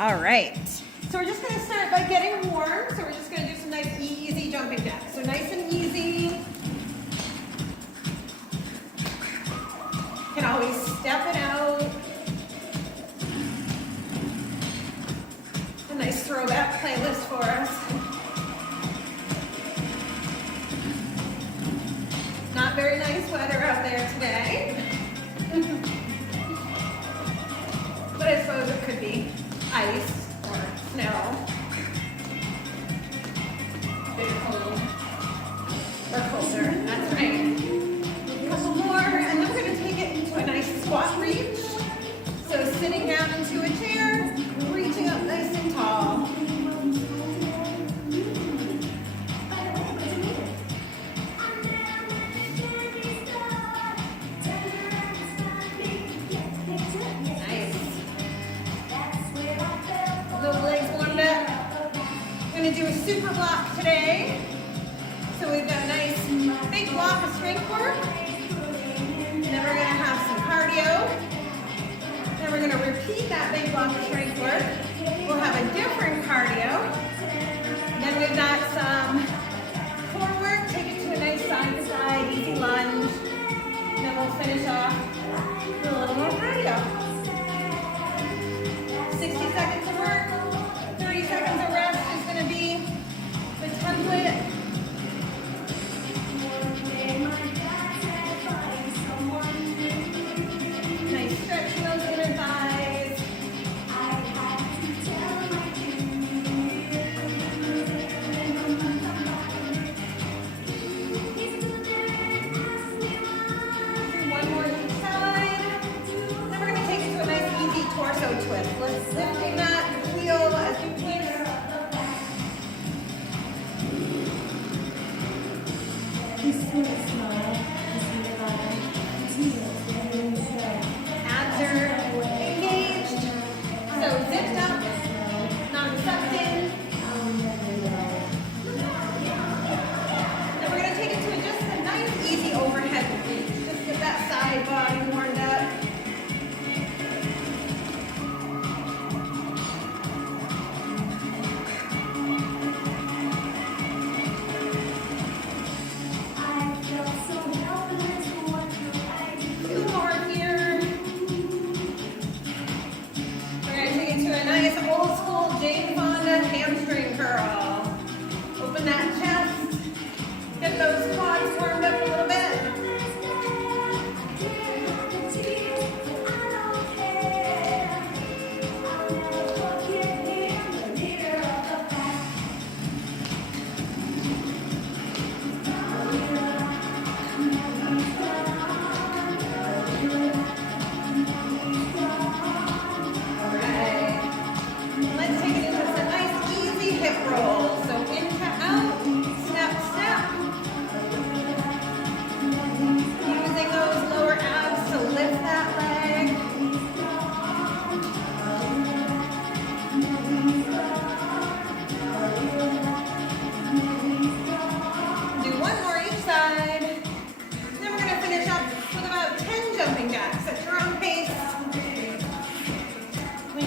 All right. So we're just going to start by getting warm. So we're just going to do some nice, easy jumping jacks. So nice and easy. You can always step it out. A nice throwback playlist for us. Not very nice weather out there today. But I suppose it could be ice or snow. Bit cold or colder, that's right. A couple more, and then we're going to take it into a nice squat reach. So sitting down into a chair, reaching up nice and tall. We're going to do a super block today. So we've got a nice big block of strength work. And then we're going to have some cardio. Then we're going to repeat that big block of strength work. We'll have a different cardio. Then we've got some core work. Take it to a nice side to side, easy lunge. And then we'll finish off with a little more cardio. 60 seconds of work, 30 seconds of rest is going to be the template. Nice stretch in those inner thighs. Do one more each side. Then we're going to take it to a nice easy torso twist. Let's lifting that heel as you twist. Abs are engaged. So zipped up, not sucked in. Then we're going to take it to just a nice easy overhead reach. Just get that side body warmed up.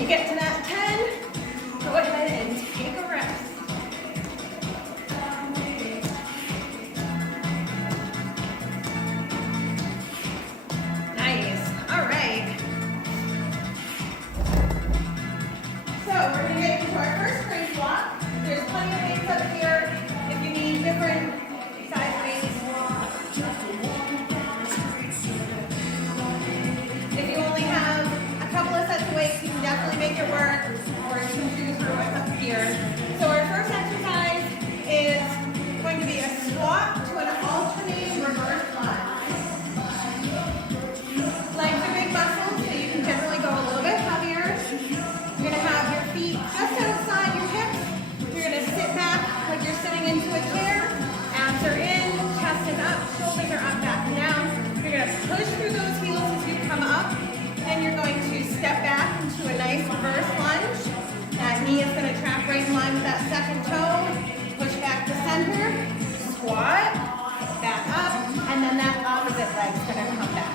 Get to that 10, go ahead and take a rest. Nice, all right. So we're gonna get into our first strength block. There's plenty of weights up here if you need different size weights. If you only have a couple of sets of weights, you can definitely make it work, or you can choose for what's up here. So our first exercise is going to be a squat to an alternating reverse lunge. Legs are big muscles, so you can generally go a little bit heavier. You're going to have your feet just outside your hips. You're going to sit back like you're sitting into a chair. Abs are in, chest is up, shoulders are up, back and down. You're going to push through those heels as you come up. Then you're going to step back into a nice reverse lunge. That knee is going to track right in line with that second toe. Push back to center, squat, back up, and then that opposite leg's going to come back.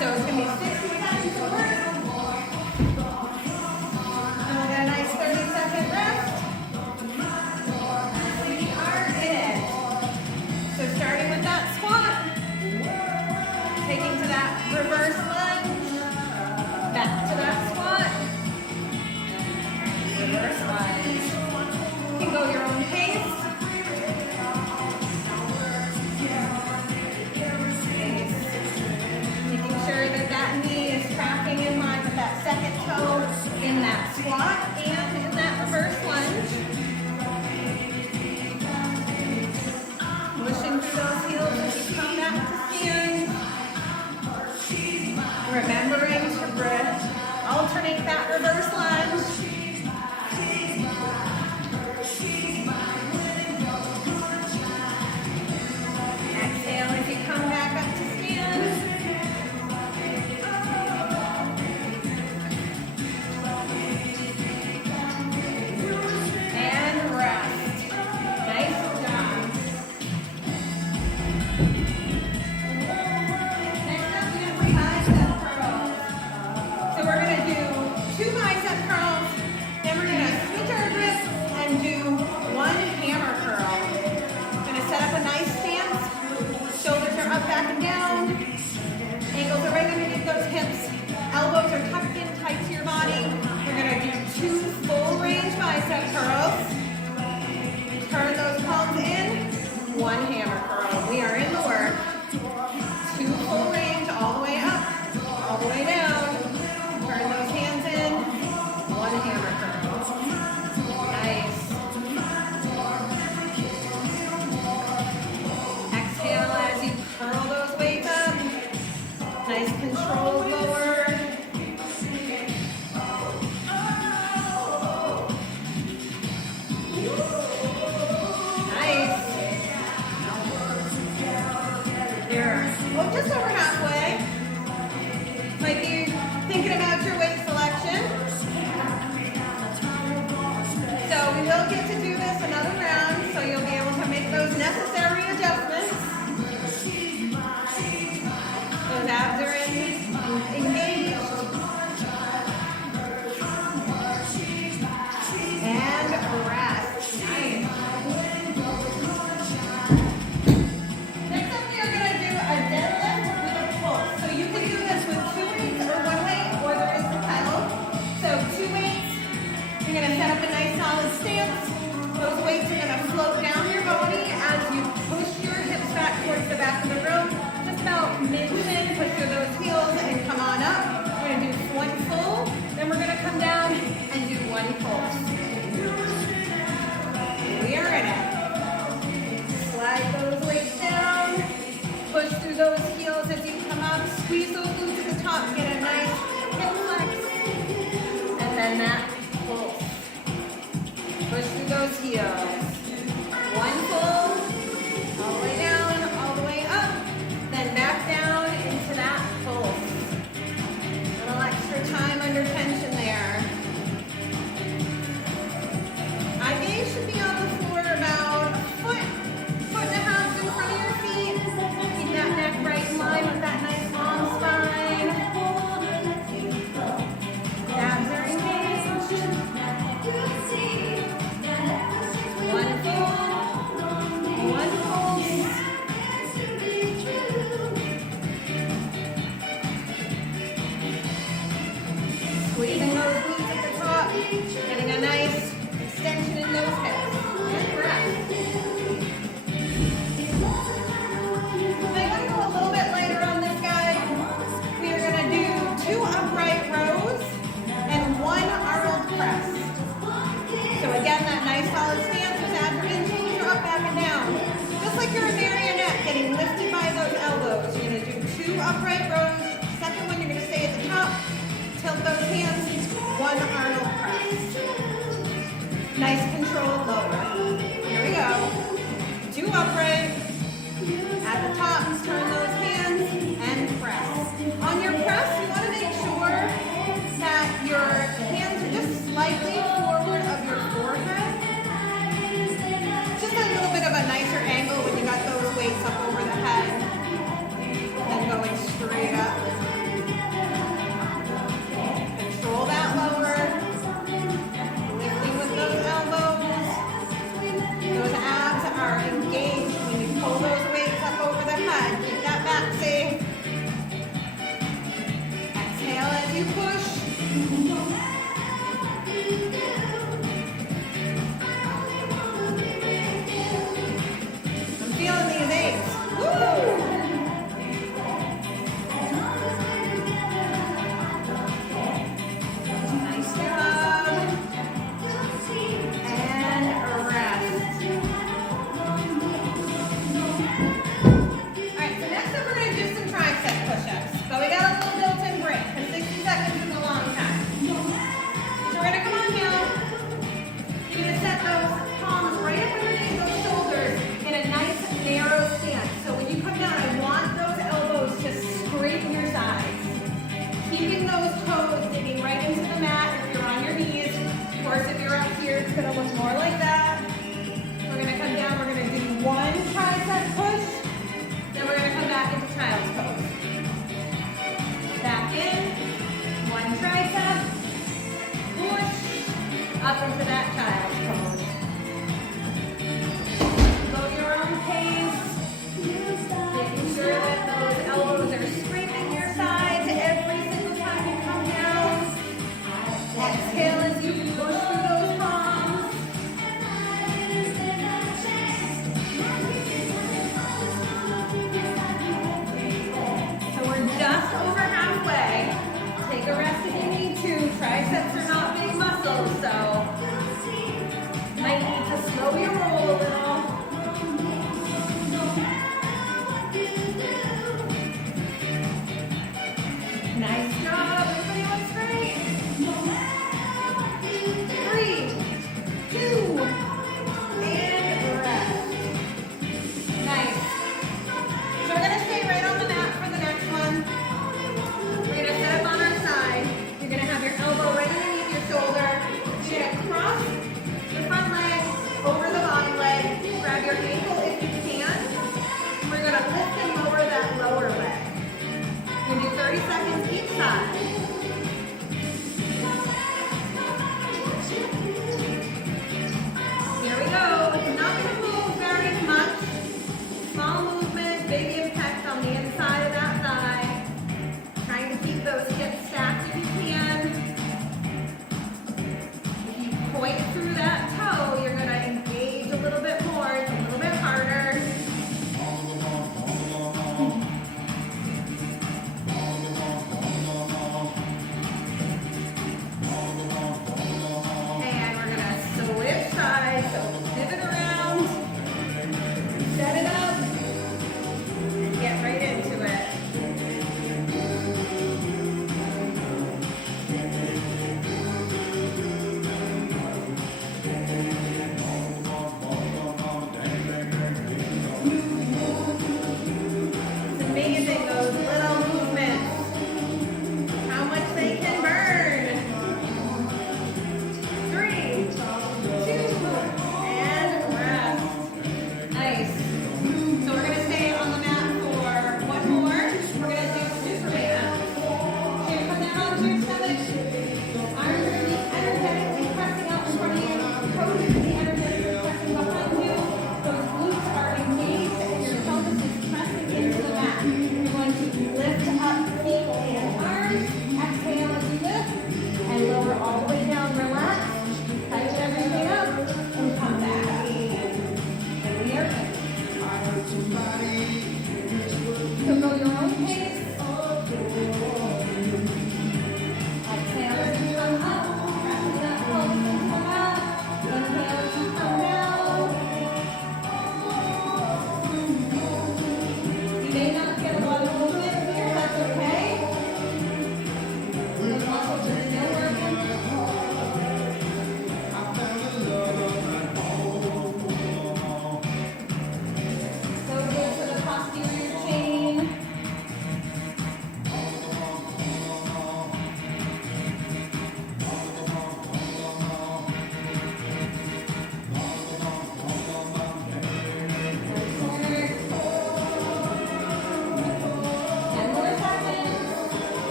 So it's going to be 60 seconds of work. And we'll get squat and in that reverse lunge. Pushing through those heels as you come back to stand. Remembering to alternate that reverse lunge. Exhale as you come back up to stand. And rest. Nice job. Next up, we have bicep curls. So we're going to do 2 bicep curls, then we're going to switch our grip and do 1 hammer curl. Going to set up a nice stance. Shoulders are up, back, and down. Ankles are right underneath those hips. Elbows are tucked in tight to your body. We're going to do 2 full range bicep curls. Turn those palms in. 1 hammer curl. We are in the work. 2 full range all the way up, all the way down. Turn those hands in. 1 hammer curl. Nice. Exhale as you curl those weights up. Nice controlled lower. Nice. There. Well, just over halfway. Might be thinking about your weight selection. So we will get to do this another round, so you'll be able to make those necessary adjustments. Those abs are engaged. And rest. Nice. Next up, we are going to do a deadlift with a pull. So you can do this with 2 weights or 1 weight, or there is the pedal. So 2 weights, you're going to set up a nice solid stance. Those weights are going to float down your body as you push your hips back towards the back of the room. Just about mid-chin, push through those heels and come on up. We're going to do 1 full, then we're going to come down and do 1 pull. We are in it. Slide those weights down. Push through those heels as you come up. Squeeze those glutes at the top. Get a nice hip flex. And then that pull. Push through those heels. 1 pull. All the way down, all the way up. Then back down into that pull. A little extra time under tension there. Eye gaze should be on the floor about a foot and a half in front of your feet. Keep that neck right in line with that nice long spine. Abs are engaged. 1 full, 1 pulse. Squeezing those glutes at the top, getting a nice extension in those hips. And rest. I'm going to go a little bit lighter on this guy. We are going to do 2 upright rows and 1 Arnold press. So again, that nice solid stance with abs are in, shoulders are up, back, and down. Just like you're a marionette getting lifted by those elbows. You're going to do 2 upright rows. Second one, you're going to stay at the top. Tilt those hands. 1 Arnold press. Nice controlled lower. Here we go. 2 upright. At the top, turn those hands and press. On your press, you want to make sure that your hands are just slightly forward of your forehead. Just a little bit of a nicer angle when you got those weights up over the head. And going straight up. Control that lower. Lifting with those elbows. gonna look more like that. We're gonna come down, we're gonna do one tricep push, then we're gonna come back into child's pose. Back in, one tricep, push, up into that child's pose. Go your own pace, making sure that those elbows are scraping your sides every single time you come down. Exhale as you push through those palms. So we're just over halfway. Take a rest if you need to. Triceps are not big muscles, so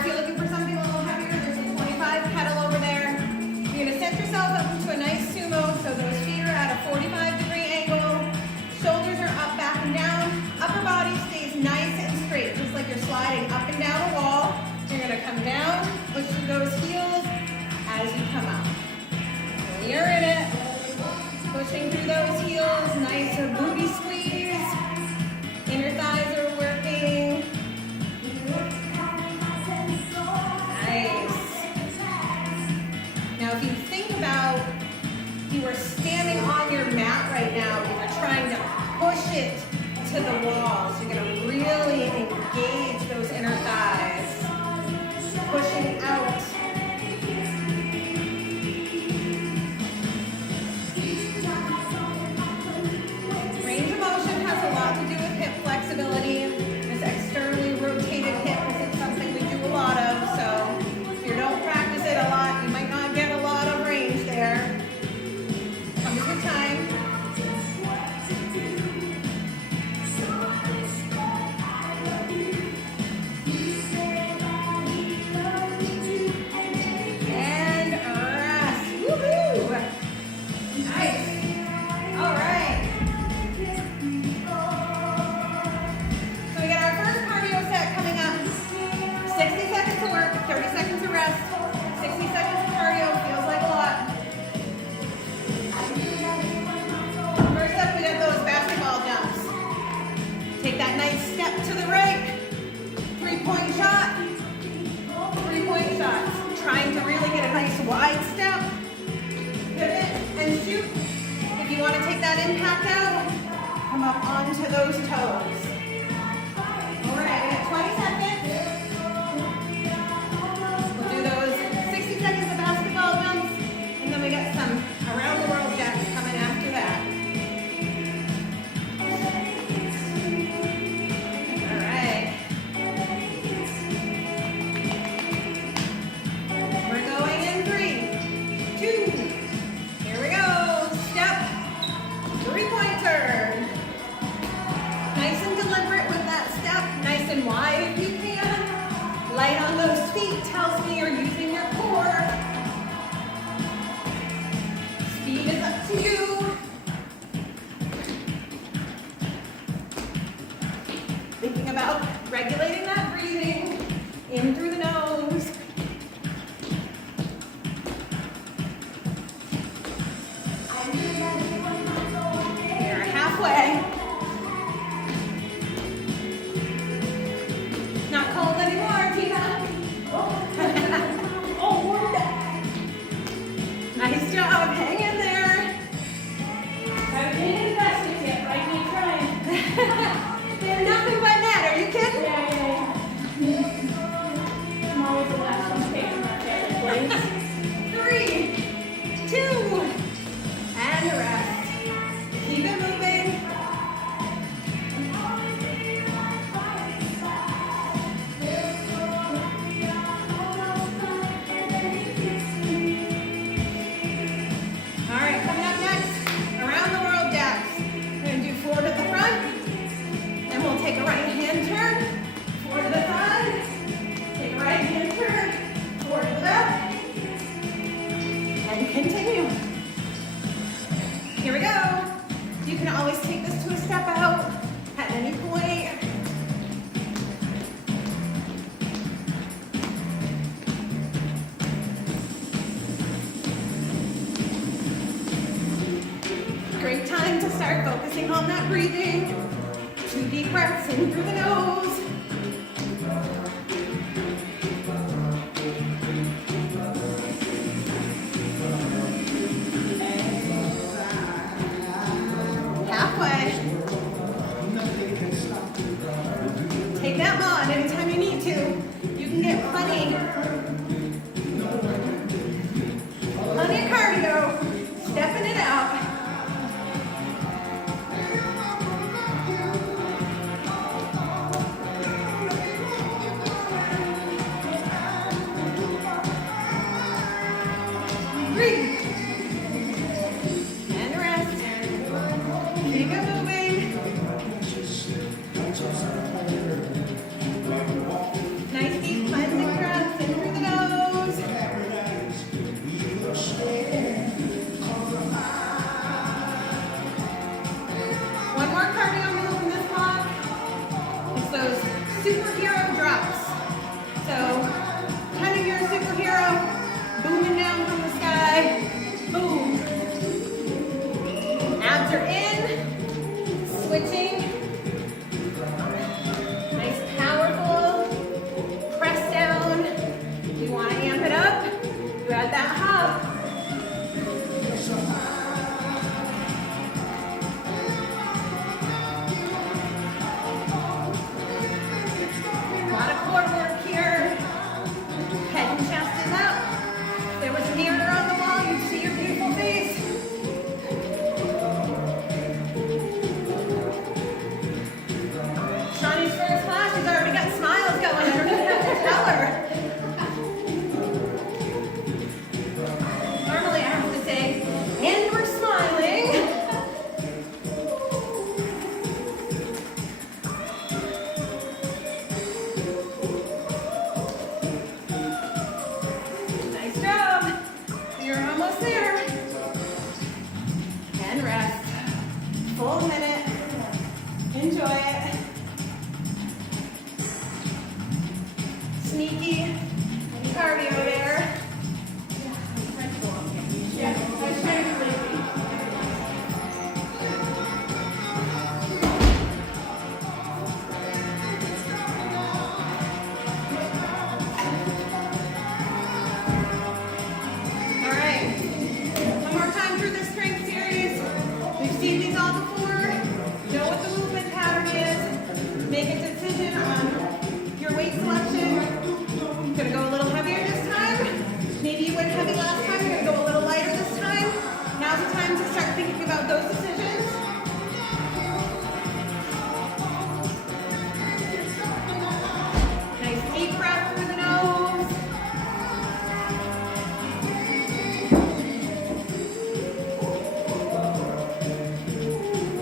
if you're looking for something a little heavier, there's a 25 kettle over there. You're gonna set yourself up into a nice sumo, so those feet are at a 45-degree angle. Shoulders are up, back, and down. Upper body stays nice and straight, just like you're sliding up and down a wall. You're gonna come down, push through those heels as you come out. When you're in it, pushing through those heels, nice booty squeeze. Inner thighs are working. Nice. Now if you think about, you were standing on your mat right now, you were trying to push it to the wall. So you're gonna really engage those inner thighs. Pushing out. Range of motion has a lot to do with hip flexibility. This externally rotated hip isn't something we do a lot of, so if you don't practice it a lot, you might not get a lot of range there. Come to your time. And rest. Woohoo! Nice. All right. So we got our first cardio set coming up. 60 seconds of work, 30 seconds of rest. 60 seconds of cardio feels like a lot. First up, we got those basketball jumps. Take that nice step to the right. 3-point shot. 3-point shots. Trying to really get a nice wide step. Pivot and shoot. If you want to take that impact out, come up onto those toes. All right, we got 20 seconds. We'll do those 60 seconds of basketball jumps, and then we got some around the world jacks coming after that. All right. We're going in 3, 2, here we go. Step, 3-pointer. Nice and deliberate with that step, nice and wide if you can. Light on those feet tells me you're using your core. Speed is up to you. Thinking about regulating that breathing in through the nose. You're halfway. Not cold anymore, Tina. Oh, nice job. Hang in there. Haven't been invested yet, but I keep trying. They're nothing but net. Are you kidding? Yeah. I'm always the last one taking my favorite place. 3, 2, and rest. Keep it moving. All right, coming up next, around the world jacks. We're going to do 4 to the front, then we'll take a right hand turn, 4 to the side, take a right hand turn, 4 to the left, and continue. Here we go. You can always take this to a step out at any point. Great time to start focusing on that breathing. 2 deep breaths in through the nose. Halfway. Take that on anytime you need to. You can get plenty of cardio, stepping it out. enjoy it. Sneaky cardio there. Yeah, I was trying to be lazy. All right. One more time through this strength series. We've seen these all before. Know what the movement pattern is. Make a decision on your weight selection. Gonna go a little heavier this time. Maybe you went heavy last time. You're gonna go a little lighter this time. Now's the time to start thinking about those decisions. Nice deep breath through the nose.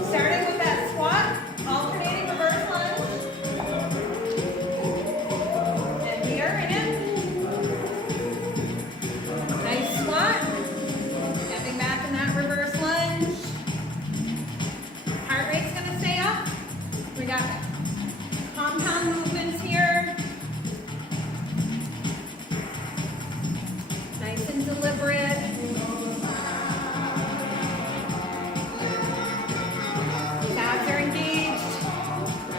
Starting with that squat, alternating reverse lunge. And here in it. Nice squat. Stepping back in that reverse lunge. Heart rate's gonna stay up. We got compound movements here. Nice and deliberate. Abs are engaged.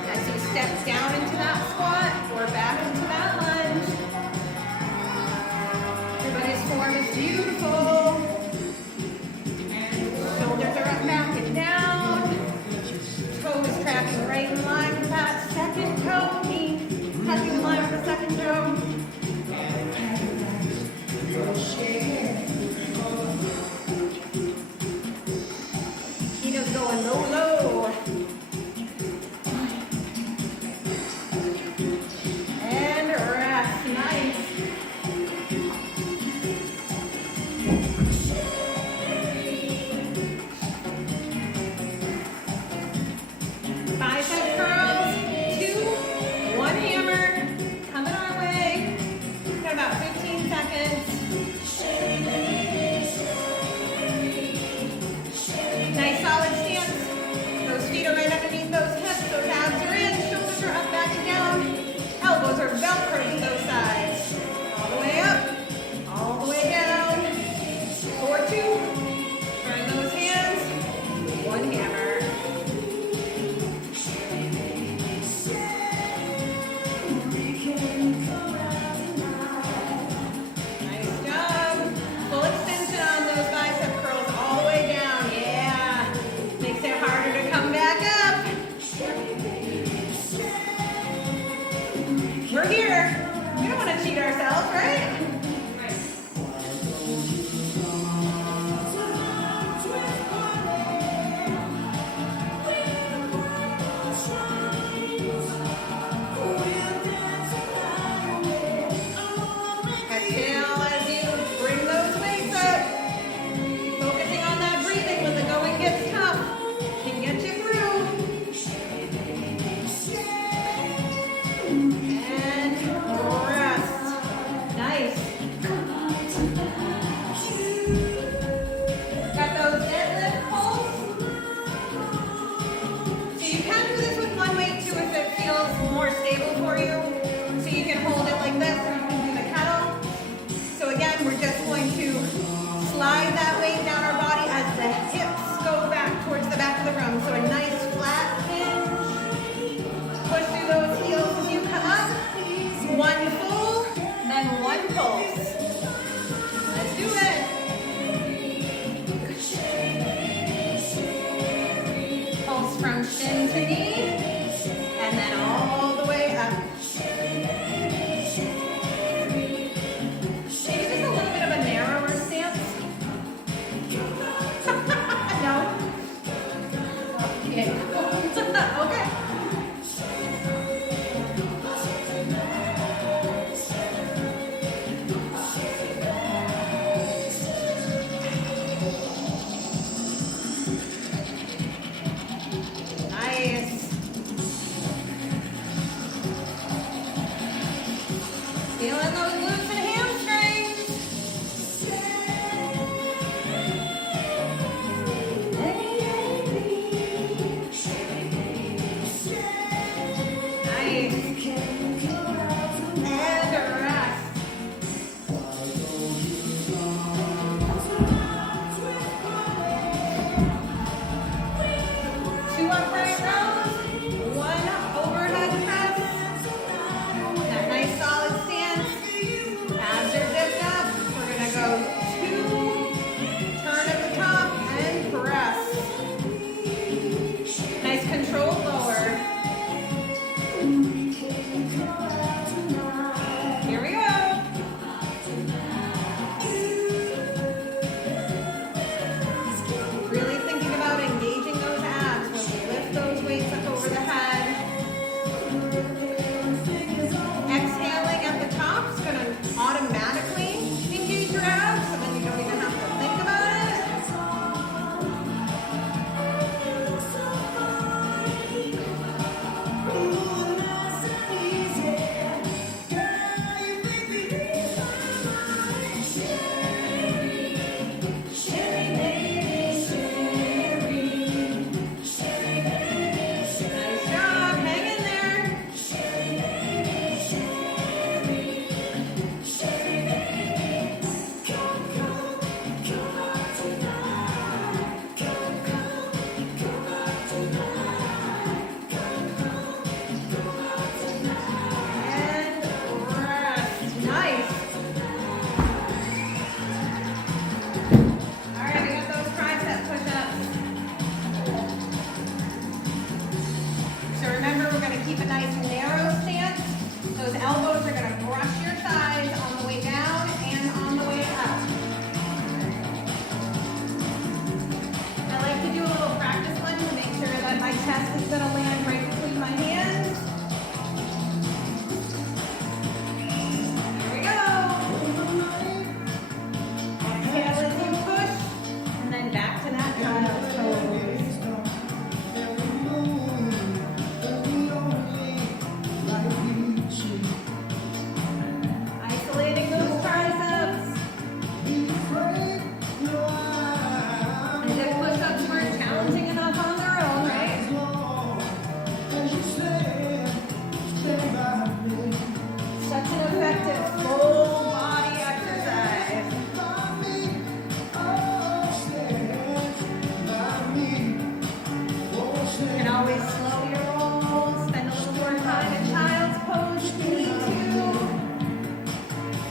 As you step down into that squat or back into that lunge. Everybody's form is beautiful. Shoulders are up, back, and down. Toes tracking right in line with that second toe. Knee touching in line with the second toe. Tina's going low, low. And rest. Nice. Bicep curls, 2, 1 hammer, coming our way. Got about 15 seconds. Nice solid stance. Those feet are right underneath those hips. Those abs are in. Shoulders are up, back, and down. Elbows are velcroed to those sides. All the way up, all the way down. 4, 2. Turn those hands. 1 hammer. Nice job. Full extension on those bicep curls all the way down. Yeah. Makes it harder to come back up. We're here. We don't want to cheat ourselves, right? Exhale as you bring those weights up. Focusing on that breathing when the going gets tough. Can get you through. And rest. Nice. Got those deadlift pulls. So you can do this with one weight too if it feels more stable for you. So you can hold it like this or you can do the kettle. So again, we're just going to slide that weight down our body as the hips go back towards the back of the room. So a nice flat hinge. Push through those heels as you come up. 1 full, then 1 pulse. Let's do it. Pulse from shin to knee, and then all the way up. Maybe just a little bit of a narrower stance. No? Yeah. Okay. Nice. Feeling those glutes and hamstrings.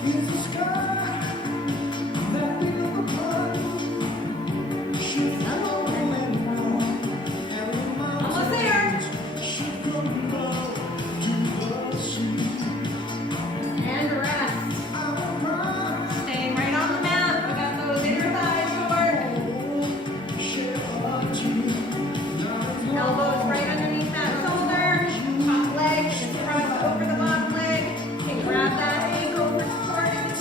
Almost there. And rest. Staying right on the mat. We got those inner thighs short. Elbows right underneath that shoulder. Top leg is thrust over the bottom leg. You can grab that ankle for support if it's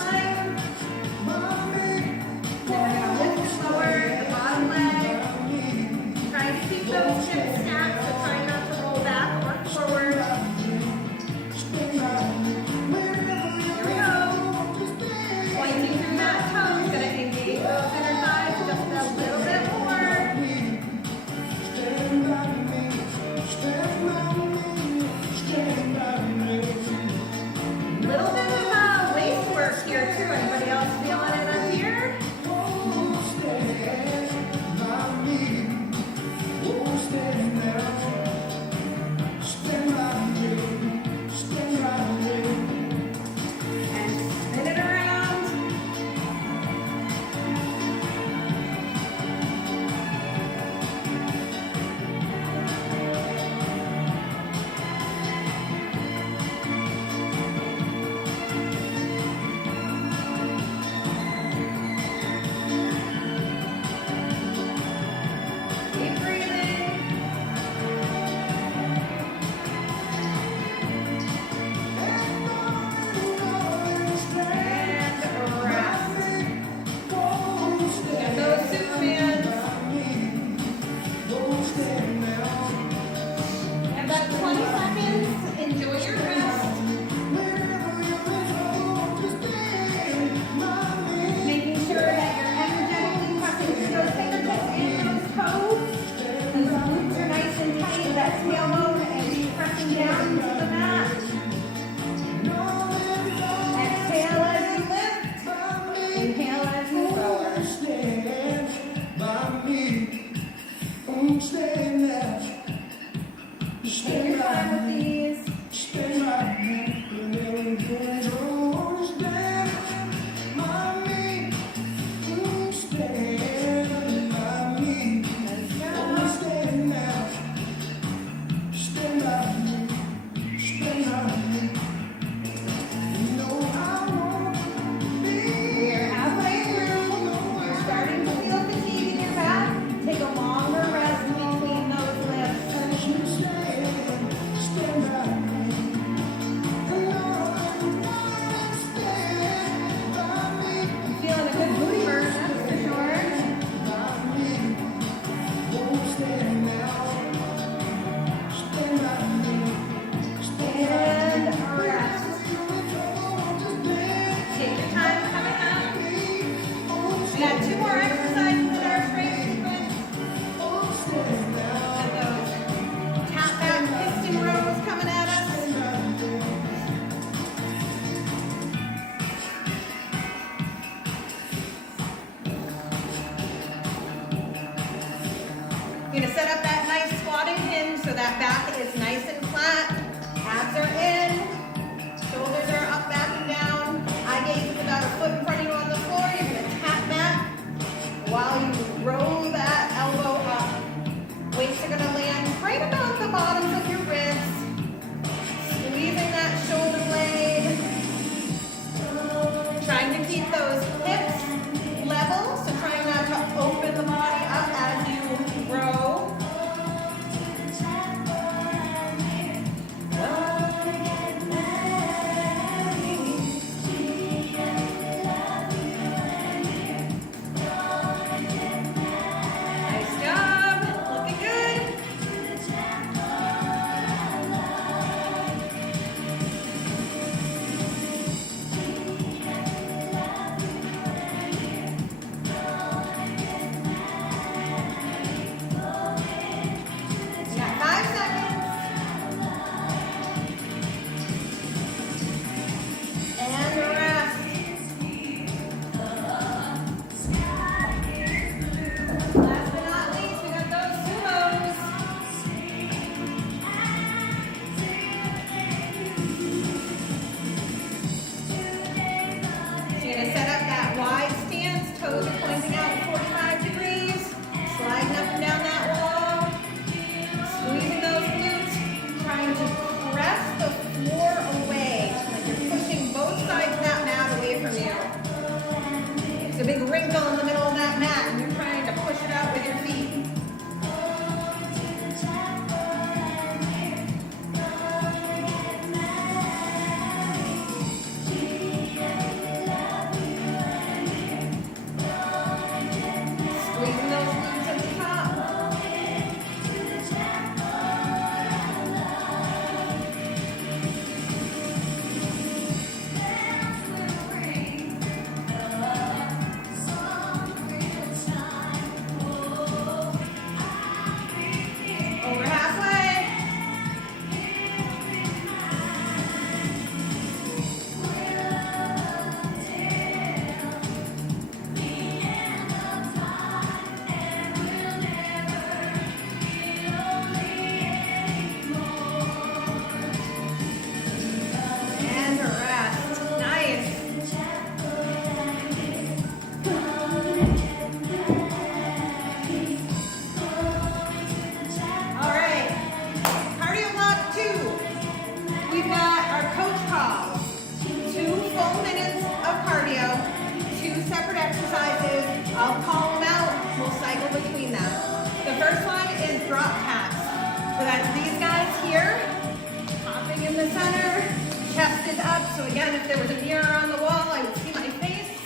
is up, so again, if there was a mirror on the wall, I would see my face.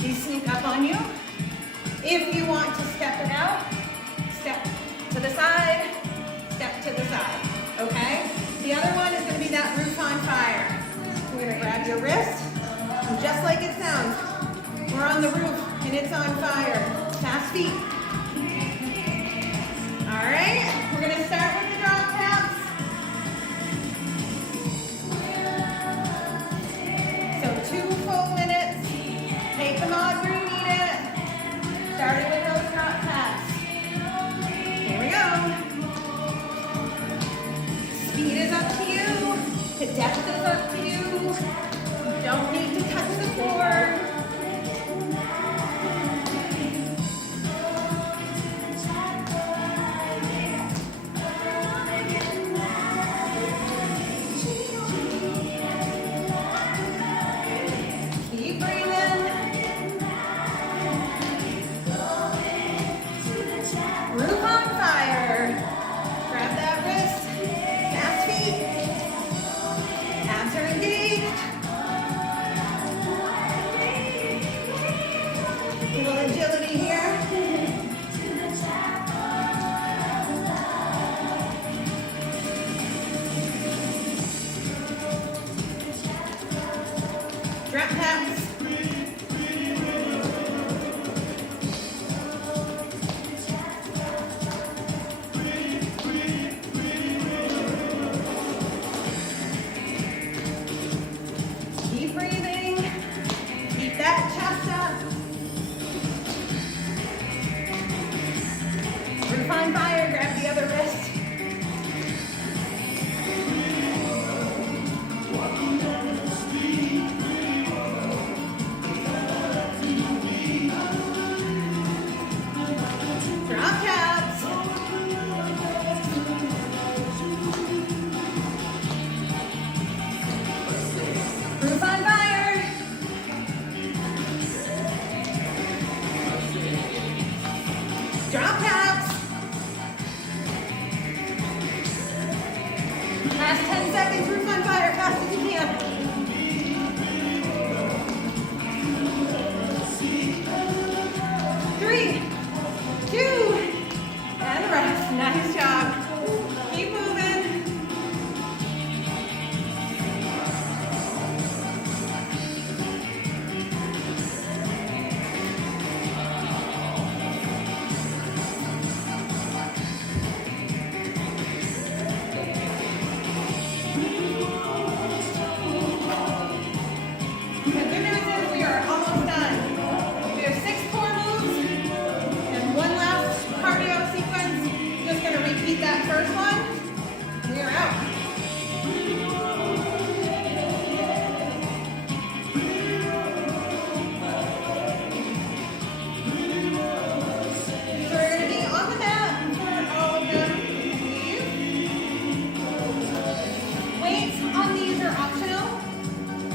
These sneak up on you. If you want to step it out, step to the side, step to the side, okay? The other one is gonna be that roof on fire. We're gonna grab your wrist, and just like it sounds, we're on the roof and it's on fire. Fast feet. All right, we're gonna start with the drop taps. So 2 full minutes. Take them off where you need it. Starting with those drop taps. Here we go. Speed is up to you. The depth is up to you. You don't need to touch the floor. Keep breathing. Roof on fire. Grab that wrist. Fast feet. Abs are engaged. A little agility here. Drop taps. Keep breathing. Keep that chest up. Roof on fire. Grab the other wrist. Drop taps. Roof on fire. Drop taps. Last 10 seconds, roof on fire, fast as you can. Three, two, and rest. Nice job. Keep moving. The good news is we are almost done. We have 6 core moves and 1 last cardio sequence. Just gonna repeat that first one. We are out. So we're gonna be on the mat for all of them. Weights on these are optional.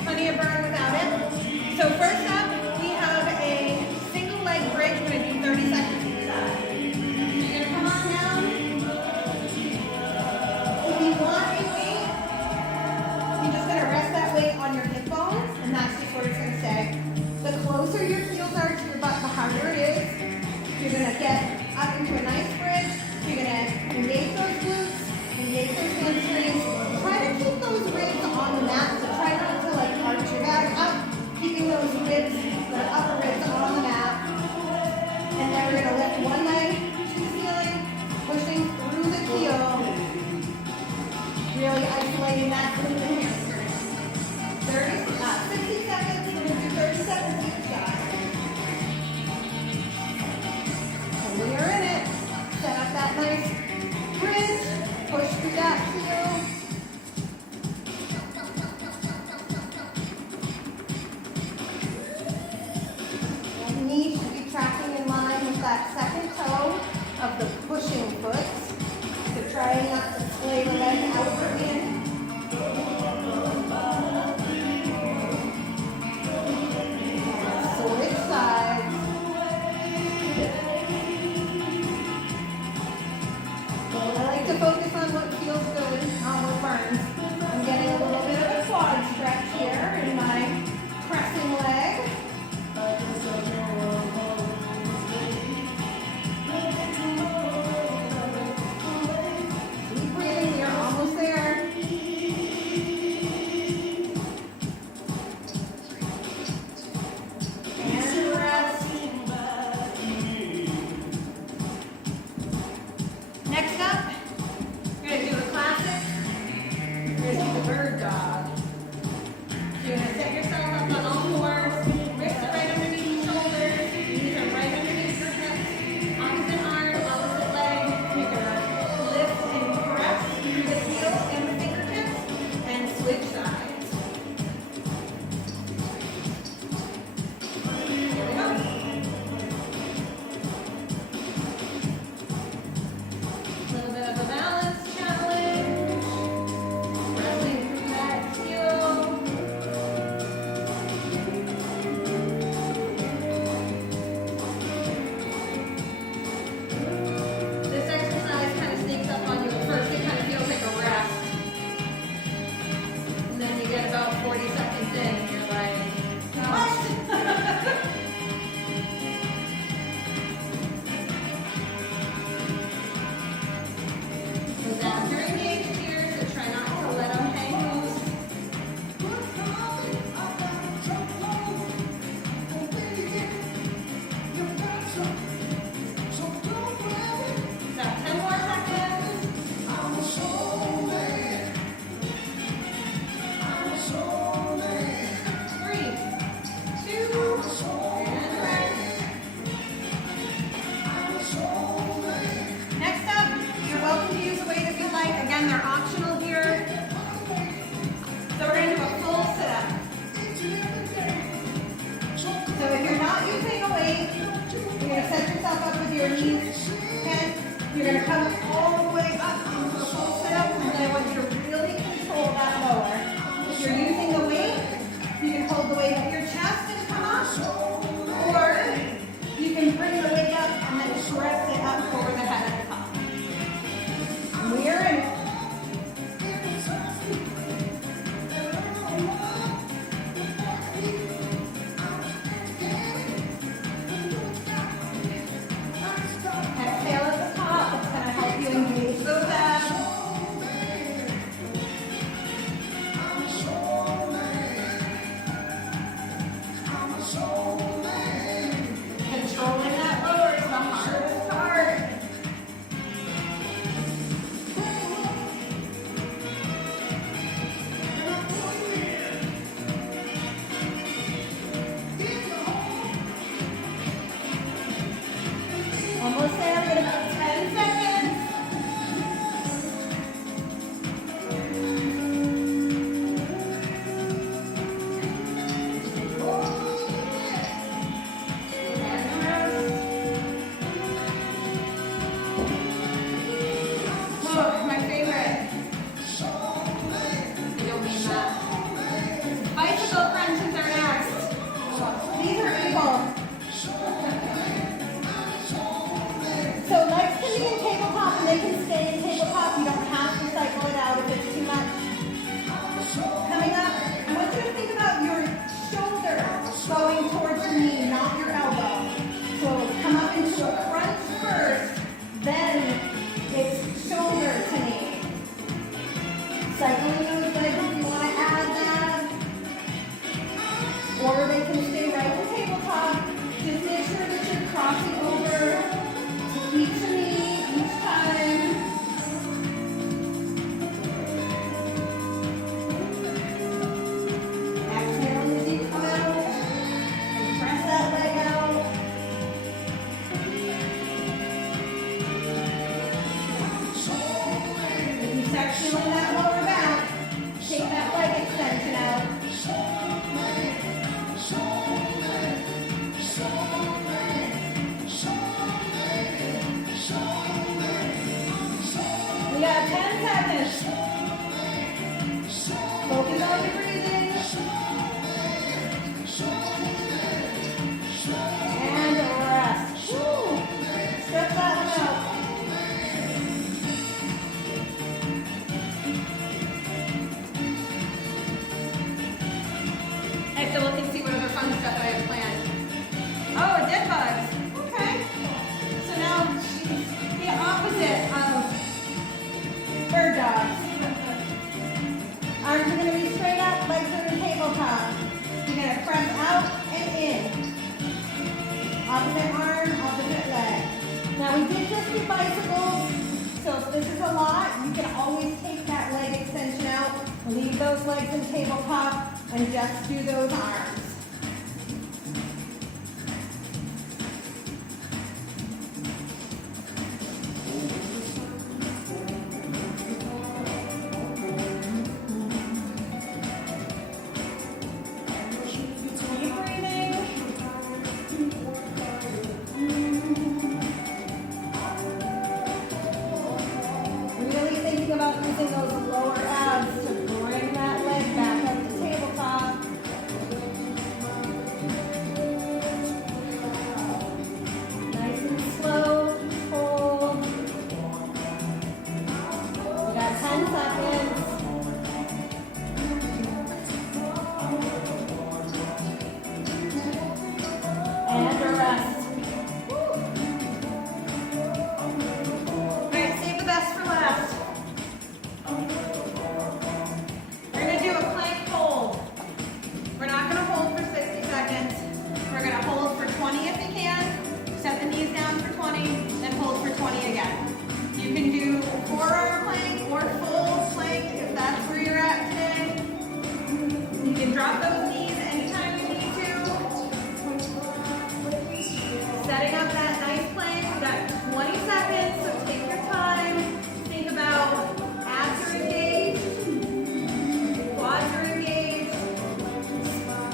Plenty of burn without it. So first up, we have a single leg bridge. We're gonna do 30 seconds each side. You're gonna come on down. If you want a weight, you're just gonna rest that weight on your hip bones, and that's just where it's gonna stay. The closer your heels are to your butt, the harder it is. You're gonna get up into a nice bridge. You're gonna engage those glutes, engage those hamstrings. Try to keep those ribs on the mat, so try not to like arch your back up, keeping those ribs, the upper ribs on the mat. And then we're gonna lift one leg to the ceiling, pushing through the heel, really isolating that glute and hamstring. 60 seconds, we're gonna do 30 seconds each side. And we are in it. Set up that nice bridge, push through that heel. That knee should be tracking in line with that second toe of the pushing foot. So try not to splay the leg out or in. Switch sides. I like to focus on what feels good, not what burns. I'm getting a little You're gonna set yourself up on all fours, wrists are right underneath your shoulders, knees are right underneath your hips, opposite arm, opposite leg. You're gonna lift and press through the heels and the fingertips and switch sides. Here we go. A little bit of a balance challenge. Pressing through that heel. This exercise kind of sneaks up on you at first. It kind of feels like a rest. And then you get about 40 seconds in and you're like, what? The abs are engaged here, so try not to let them hang loose. About 10 more seconds. 3, 2, and rest. Next up, you're welcome to use a weight if you like. Again, they're optional here. So we're going to do a full sit-up. So if you're not using a weight, you're going to set yourself up with your knees bent. You're going to come all the way up into a full sit-up, and then I want you to really control that lower. If you're using a weight, you can hold the weight up your chest and come up, or you can bring the weight up and then press it up over the head at the top. We're in. Exhale at the top. It's going to help you engage those abs. Controlling that lower is the hardest part. Almost there. We're going to go 10 seconds. And rest. Oh, my favorite. I don't mean that. Bicycle crunches are next. These are ankle. So legs can be in tabletop and they can stay in tabletop. You don't have to cycle it out if it's too much. Coming up, I want you to think about your shoulder going towards your knee, not your elbow. So come up into a crunch first, then it's shoulder to knee. Cycling those legs if you want to add that. Or they can stay right in tabletop. Just make sure that you're crossing over to each knee each time. Exhaling as you come out. And press that leg out. If you start feeling that lower back, take that leg extension out. We got 10 seconds. Focus on your breathing. And rest. Woo. Stretch that one out. I have to look and see what other fun stuff I have planned. Oh, dead bugs. Okay. So now she's the opposite of bird dogs. Arms are going to be straight up, legs are in tabletop. You're going to press out and in. Opposite arm, opposite leg. Now we did just do bicycles, so if this is a lot, you can always take that leg extension out, leave those legs in tabletop, and just do those arms. Keep breathing. Really thinking about using those lower abs to bring that leg back up to tabletop. Nice and slow, hold. We got 10 seconds. And a rest. All right, save the best for last. We're gonna do a plank hold. We're not gonna hold for 60 seconds. We're gonna hold for 20 if you can. Set the knees down for 20, then hold for 20 again. You can do 4-arm plank or full plank if that's where you're at today. You can drop those knees anytime you need to. Setting up that nice plank. We've got 20 seconds, so take your time. Think about abs are engaged, quads are engaged,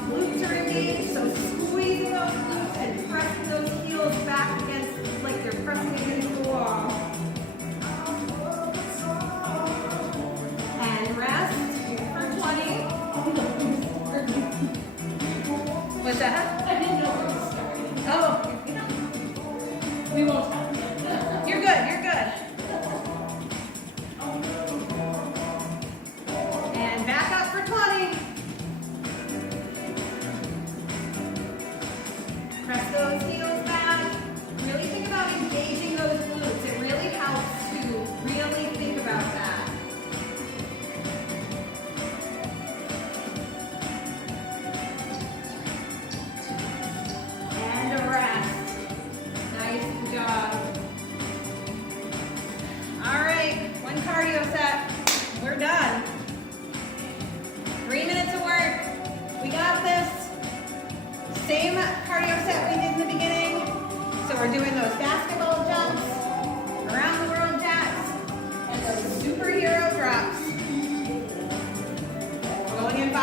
glutes are engaged, so squeezing those glutes and pressing those heels back against, like they're pressing against the wall. And rest for 20. What's that? I didn't know where to start. Oh, We won't stop. you're good, you're good. And back up for 20. Press those heels back. Really think about engaging those glutes. It really helps to really think about that. And a rest. Nice job. All right, one cardio set. We're done. 3 minutes of work. We got this. Same cardio set we did in the beginning. So we're doing those basketball jumps, around the world jacks, and those superhero drops. We're going in 5.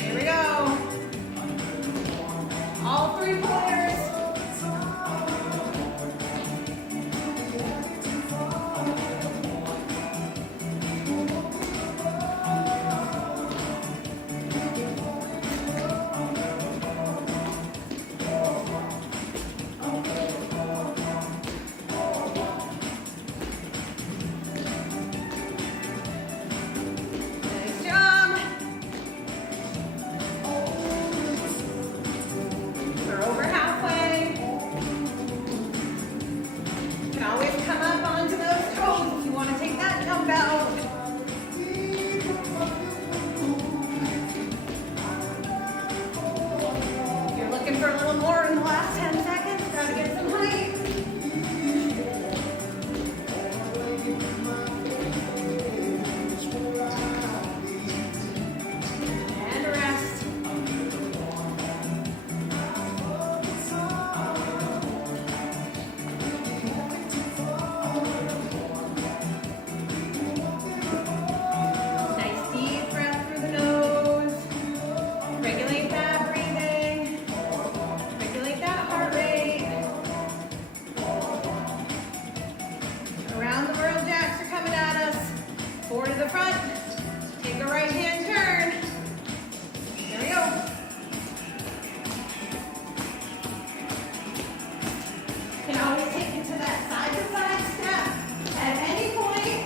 Here we go. All 3 players. Nice job. We're over halfway. You can always come up onto those toes if you want to take that jump out. If you're looking for a little more in the last 10 seconds, gotta get some height. And rest. Nice deep breath through the nose. Regulate that breathing. Regulate that heart rate. Around the world jacks are coming at us. 4 to the front. Take a right hand turn. There we go. You can always take it to that side to side step at any point.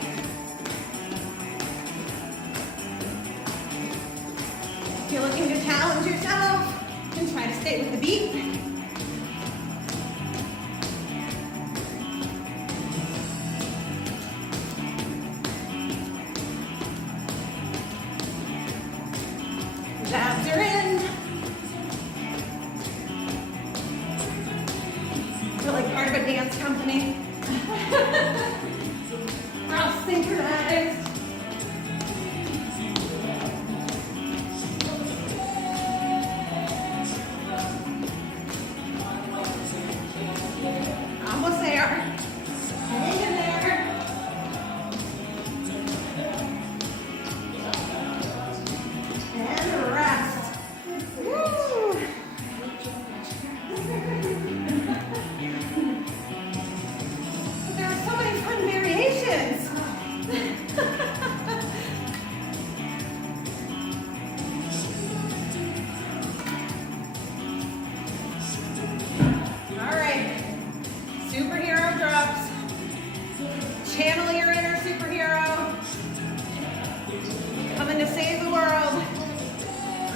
If you're looking to challenge yourself and try to stay with the beat. Abs are in. Feel like part of a dance company. We're all synchronized.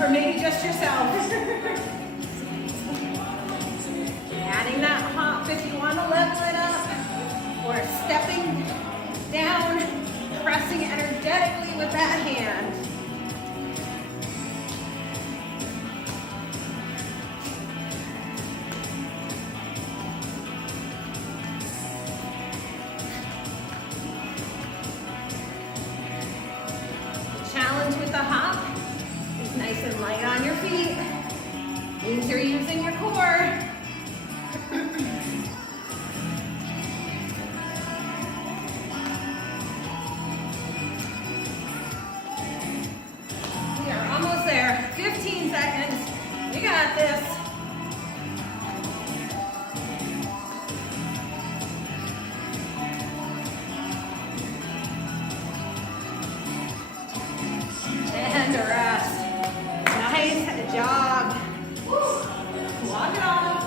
Or maybe just yourself. Adding that hop if you want to level it up. Or stepping down, pressing energetically with that hand. With the hop is nice and light on your feet. Means you're using your core. We are almost there. 15 seconds. We got this. And a rest. Nice job. Walk it off.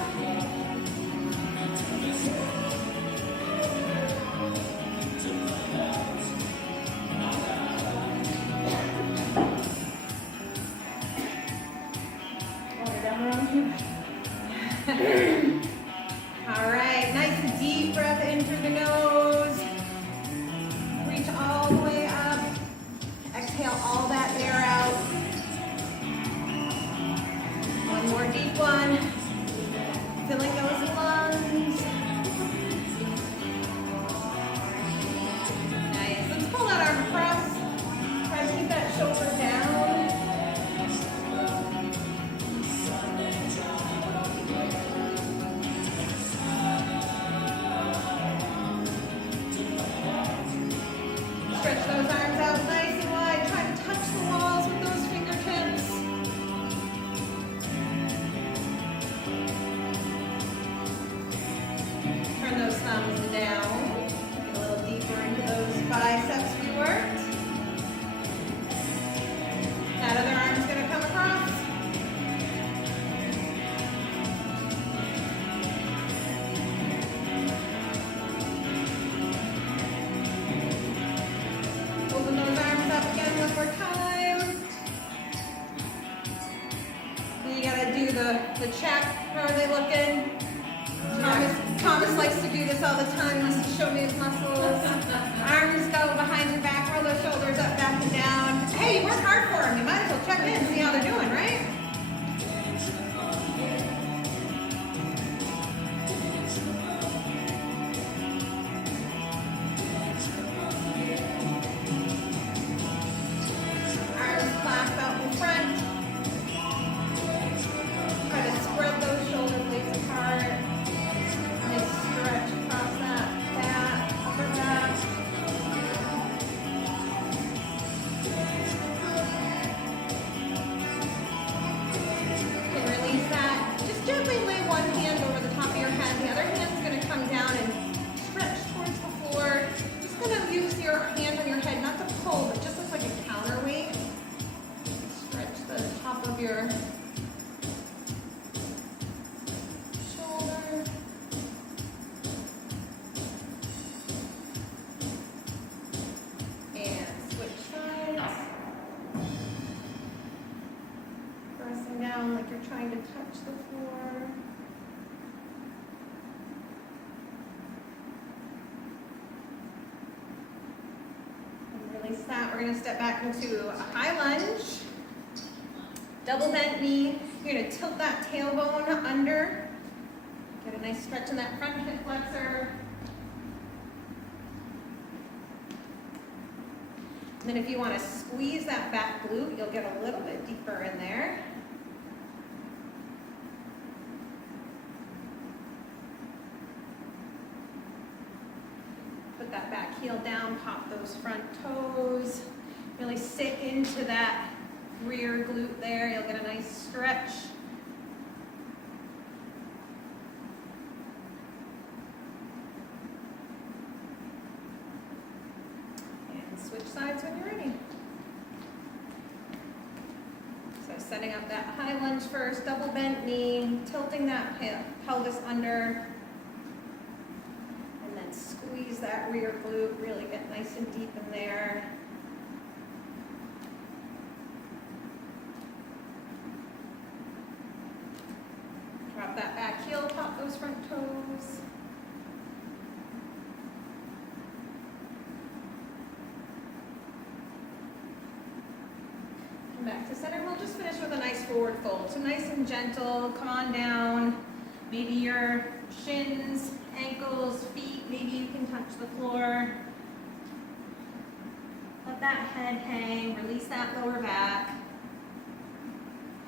All right, nice and deep breath in through the nose. Reach all the way up. Exhale all that air out. One more deep one. Filling those lungs. Nice. Let's pull that arm across. Try to keep that shoulder down. Stretch those arms out nice and wide. Try to touch the walls with those fingertips. Turn those thumbs down. Get a little deeper into those biceps we worked. That other arm's going to come across. Open those arms up again one more time. Then you gotta do the check. How are they looking? Thomas likes to do this all the time. He wants to show me his muscles. Arms go behind your back. Roll those shoulders up, back and down. Hey, you worked hard for them. You might as well check in, see how they're doing, right? Arms clasp out in front. Try to spread those shoulder blades apart. And stretch across that back, upper back. And release that. Just gently lay one hand over the top of your head. The other hand's going to come down and stretch towards the floor. Just going to use your hand on your head, not to pull, but just as like a counterweight. Stretch the top of your shoulder. And switch sides. Pressing down like you're trying to touch the floor. And release that. We're going to step back into a high lunge. Double bent knee. You're going to tilt that tailbone under. Get a nice stretch in that front hip flexor. And then if you want to squeeze that back glute, you'll get a little bit deeper in there. Put that back heel down, pop those front toes. Really sit into that rear glute there. You'll get a nice stretch. And switch sides when you're ready. So setting up that high lunge first, double bent knee, tilting that pelvis under, and then squeeze that rear glute, really get nice and deep in there. Drop that back heel, pop those front toes. Come back to center. We'll just finish with a nice forward fold. So nice and gentle, come on down. Maybe your shins, ankles, feet, maybe you can touch the floor. Let that head hang, release that lower back.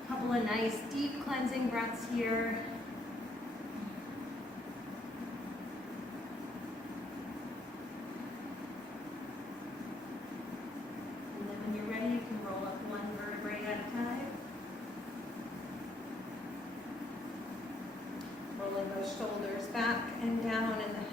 Couple of nice deep cleansing breaths here. And then when you're ready, you can roll up one vertebrae at a time. Rolling those shoulders back and down in the